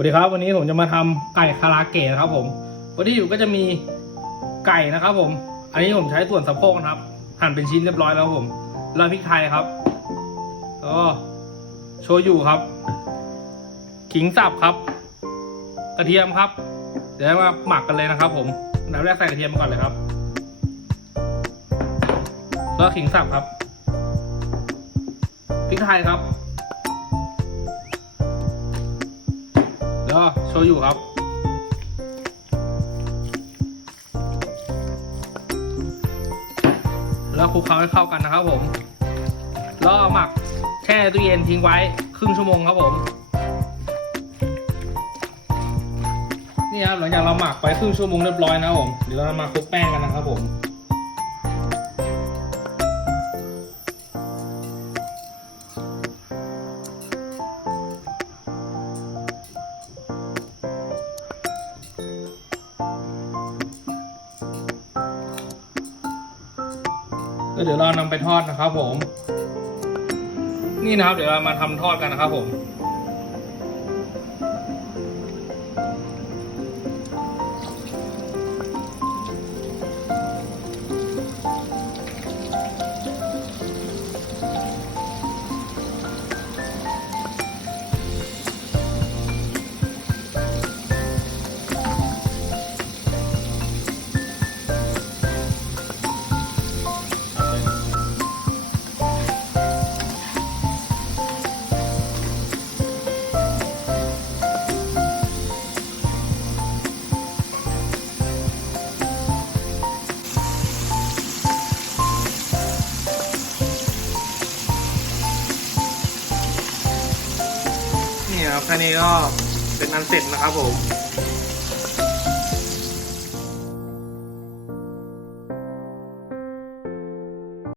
วัสดีครับวันนี้ผมจะมาทำไก่คาราเกะนะครับผมวันที่อยู่ก็จะมีไก่นะครับผม อันนี้ผมใช้ส่วนสะโพกนะครับหั่นเป็นชิ้นเรียบร้อยแล้วผมแล้วพริกไทยครับแล้วก็โชยุครับ ขิงสับครับ กระเทียมครับ เดี๋ยวมาหมักกันเลยนะครับ ผมนดับแรกใส่กระเทียมก่อนเลยครับ แล้วขิงสับครับพริกไทยครับ ชยุครับ แล้วคลุกเคล้าให้เข้ากันนะครับผมแล้วเอาหมักแช่ตู้เย็นทิ้งไว้ครึ่งชั่วโมงครับผม นี่ครับหลังจากเราหมักไปครึ่งชั่วโมงเรียบร้อยนะครับผมเดี๋ยวเรามาคลุกแป้งกันนะครับผม แล้วเดี๋ยวเรานำไปทอดนะครับผม นี่นะครับ เดี๋ยวเรามาทำทอดกันนะครับผม ครับแค่นี้ก็เป็นอันเสร็จนะครับผม